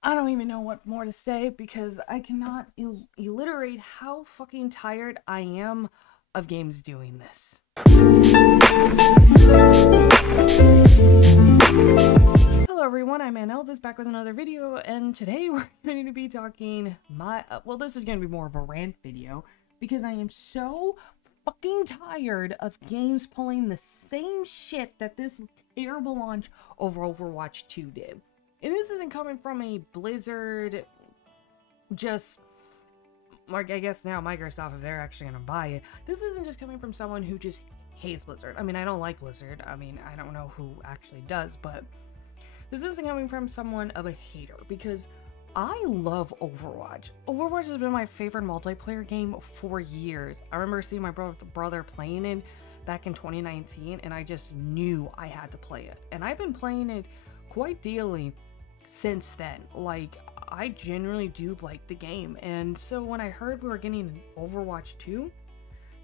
I don't even know what more to say because I cannot alliterate how fucking tired I am of games doing this. Hello everyone, I'm Eldis back with another video, and today we're going to be talking well, this is going to be more of a rant video because I am so fucking tired of games pulling the same shit that this terrible launch over Overwatch 2 did. And this isn't coming from a Blizzard, just, like, I guess now Microsoft, if they're actually gonna buy it. This isn't just coming from someone who just hates Blizzard. I mean, I don't like Blizzard. I mean, I don't know who actually does, but this isn't coming from someone of a hater, because I love Overwatch. Overwatch has been my favorite multiplayer game for years. I remember seeing my brother playing it back in 2019, and I just knew I had to play it. And I've been playing it quite daily since then. Like, I generally do like the game, and so when I heard we were getting an Overwatch 2,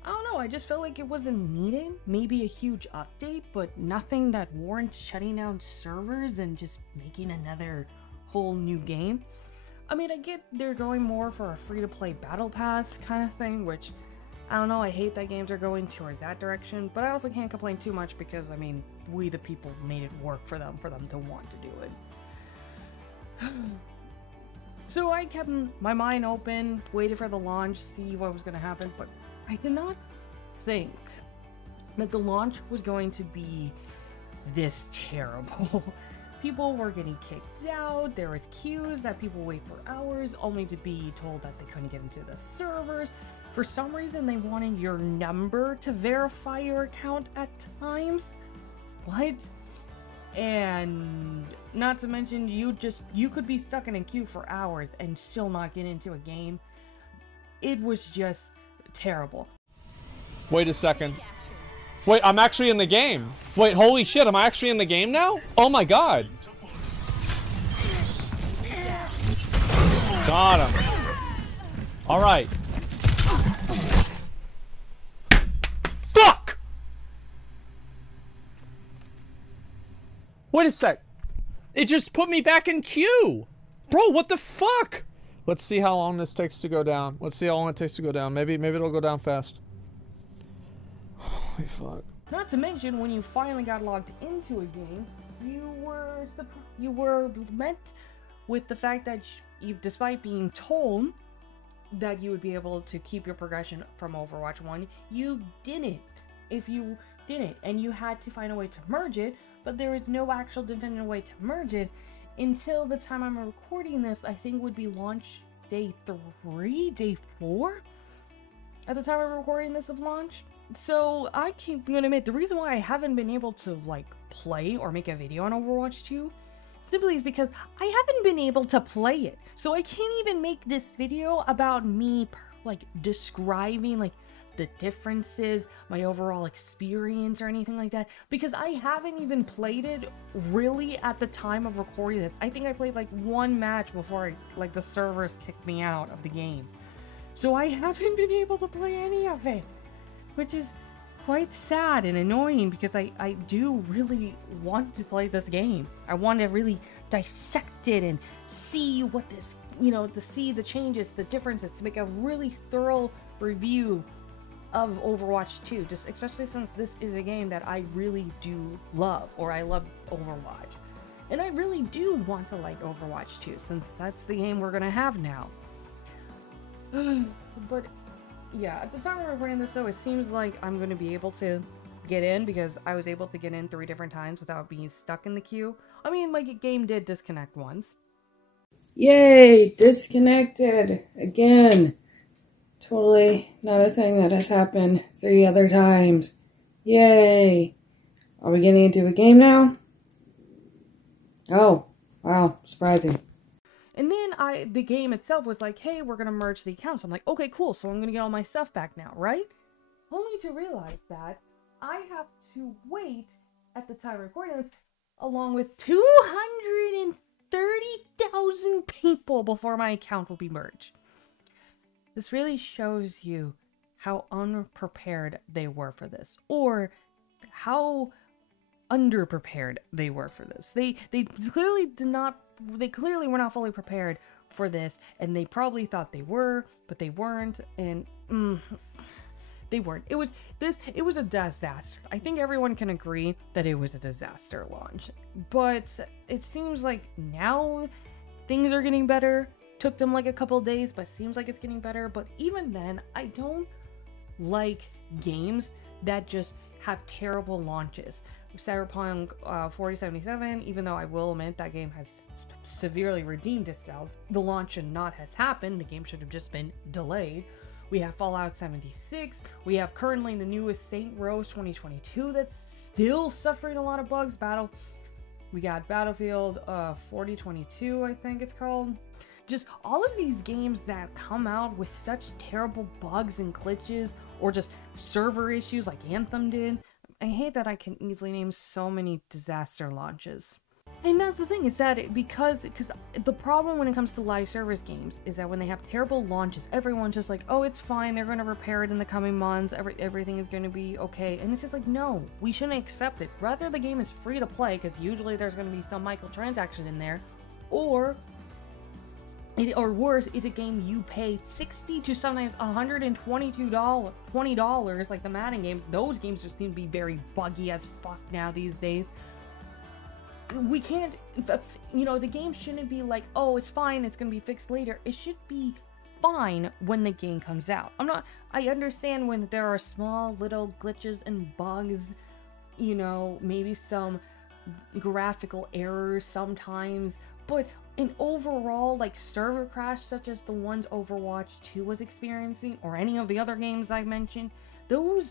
I don't know, I just felt like it wasn't needed. Maybe a huge update, but nothing that warrants shutting down servers and just making another whole new game. I mean, I get they're going more for a free-to-play battle pass kind of thing, which, I don't know, I hate that games are going towards that direction, but I also can't complain too much because, I mean, we the people made it work for them to want to do it. So I kept my mind open, waited for the launch, see what was going to happen, but I did not think that the launch was going to be this terrible. People were getting kicked out, there was queues that people wait for hours, only to be told that they couldn't get into the servers. For some reason, they wanted your number to verify your account at times. What? And not to mention, you could be stuck in a queue for hours and still not get into a game. It was just terrible. Wait a second. Wait, I'm actually in the game. Wait, holy shit, am I actually in the game now? Oh my god. Got him. Alright. Fuck! Wait a sec. It just put me back in queue. Bro, what the fuck? Let's see how long this takes to go down. Let's see how long it takes to go down. Maybe it'll go down fast. Holy fuck. Not to mention, when you finally got logged into a game, you were met with the fact that despite being told that you would be able to keep your progression from Overwatch 1, you didn't. If you didn't, and you had to find a way to merge it, but there is no actual definitive way to merge it until the time I'm recording this. I think would be launch day 3, day 4 at the time I'm recording this of launch. So I keep gonna admit, the reason why I haven't been able to like play or make a video on Overwatch 2 simply is because I haven't been able to play it. So I can't even make this video about me like describing like the differences, my overall experience or anything like that, because I haven't even played it really at the time of recording this. I think I played like one match before the servers kicked me out of the game. So I haven't been able to play any of it, which is quite sad and annoying because I do really want to play this game. I want to really dissect it and see what this, to see the changes, the differences, to make a really thorough review of Overwatch 2, just especially since this is a game that I really do love, or I love Overwatch. And I really do want to like Overwatch 2, since that's the game we're gonna have now. But yeah, at the time we're recording this though, it seems like I'm gonna be able to get in, because I was able to get in 3 different times without being stuck in the queue. I mean, my game did disconnect once. Yay! Disconnected again. Totally not a thing that has happened 3 other times. Yay! Are we getting into a game now? Oh, wow, surprising. And then the game itself was like, hey, we're gonna merge the accounts. I'm like, okay, cool, so I'm gonna get all my stuff back now, right? Only to realize that I have to wait at the time of recording this along with 230,000 people before my account will be merged. This really shows you how unprepared they were for this, or how underprepared they were for this. They clearly did not. They clearly were not fully prepared for this, and they probably thought they were, but they weren't, and they weren't. It was a disaster. I think everyone can agree that it was a disaster launch, but it seems like now things are getting better. Took them like a couple days, but seems like it's getting better. But even then, I don't like games that just have terrible launches. Cyberpunk 4077, even though I will admit that game has severely redeemed itself, the launch should not have happened. The game should have just been delayed. We have Fallout 76. We have currently the newest Saint Rose 2022 that's still suffering a lot of bugs. We got Battlefield 4022, I think it's called. Just all of these games that come out with such terrible bugs and glitches, or just server issues like Anthem did. I hate that I can easily name so many disaster launches. And that's the thing, is that because the problem when it comes to live service games is that when they have terrible launches, everyone's just like, oh, it's fine, they're going to repair it in the coming months, everything is going to be okay. And it's just like, no, we shouldn't accept it. Rather the game is free to play, because usually there's going to be some microtransaction in there, or worse, it's a game you pay $60 to sometimes $120 like the Madden games. Those games just seem to be very buggy as fuck now these days. We can't, the game shouldn't be like, oh, it's fine, it's gonna be fixed later. It should be fine when the game comes out. I understand when there are small little glitches and bugs, maybe some graphical errors sometimes, but an overall server crash such as the ones Overwatch 2 was experiencing, or any of the other games I mentioned, those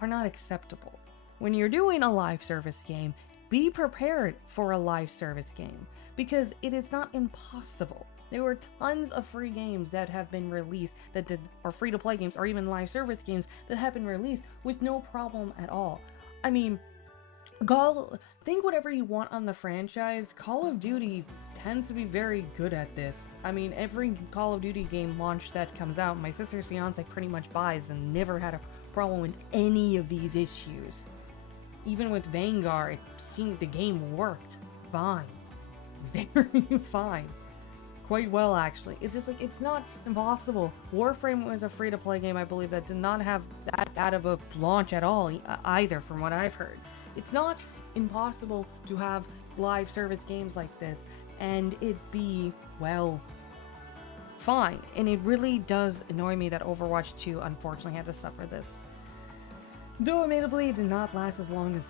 are not acceptable. When you're doing a live service game, be prepared for a live service game, because it is not impossible. There were tons of free games that have been released or free to play games, or even live service games that have been released with no problem at all. I mean, think whatever you want on the franchise, Call of Duty tends to be very good at this. I mean, every Call of Duty game launch that comes out, my sister's fiance pretty much buys and never had a problem with any of these issues. Even with Vanguard, it seemed the game worked fine. Very fine. Quite well, actually. It's just it's not impossible. Warframe was a free-to-play game, I believe, that did not have that out of a launch at all, either, from what I've heard. It's not impossible to have live service games like this and it be, well, fine. And it really does annoy me that Overwatch 2 unfortunately had to suffer this. Though admittedly it did not last as long as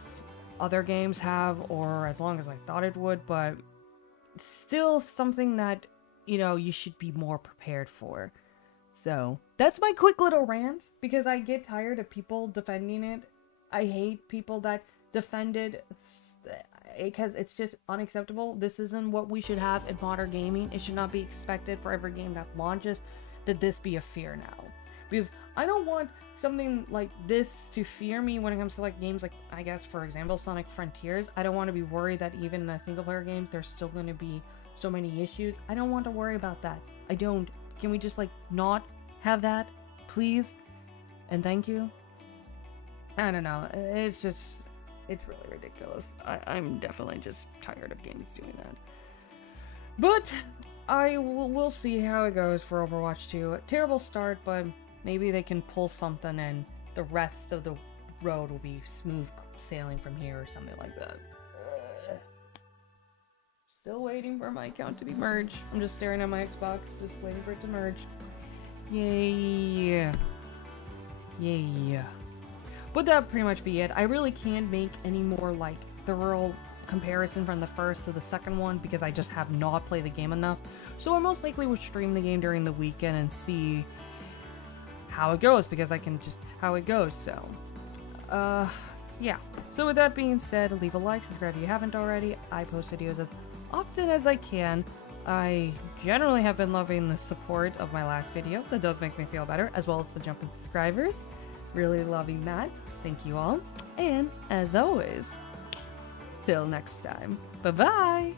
other games have, or as long as I thought it would, but still something that, you should be more prepared for. So, that's my quick little rant, because I get tired of people defending it. I hate people that defend it, because it's just unacceptable. This isn't what we should have in modern gaming. It should not be expected for every game that launches that this be a fear now. Because I don't want something like this to fear me when it comes to games like, I guess, for example, Sonic Frontiers. I don't want to be worried that even in the single player games there's still going to be so many issues. I don't want to worry about that. I don't. Can we just not have that, please? And thank you. I don't know. It's really ridiculous. I'm definitely just tired of games doing that. But we'll see how it goes for Overwatch 2. Terrible start, but maybe they can pull something and the rest of the road will be smooth sailing from here or something like that. Still waiting for my account to be merged. I'm just staring at my Xbox, just waiting for it to merge. Yay. Yay. But that pretty much be it. I really can't make any more thorough comparison from the first to the second one because I just have not played the game enough. So I most likely would stream the game during the weekend and see how it goes, because I can just how it goes. So yeah. So with that being said, leave a like, subscribe if you haven't already. I post videos as often as I can. I generally have been loving the support of my last video. That does make me feel better, as well as the jump in subscribers. Really loving that. Thank you all. And as always, till next time. Bye-bye!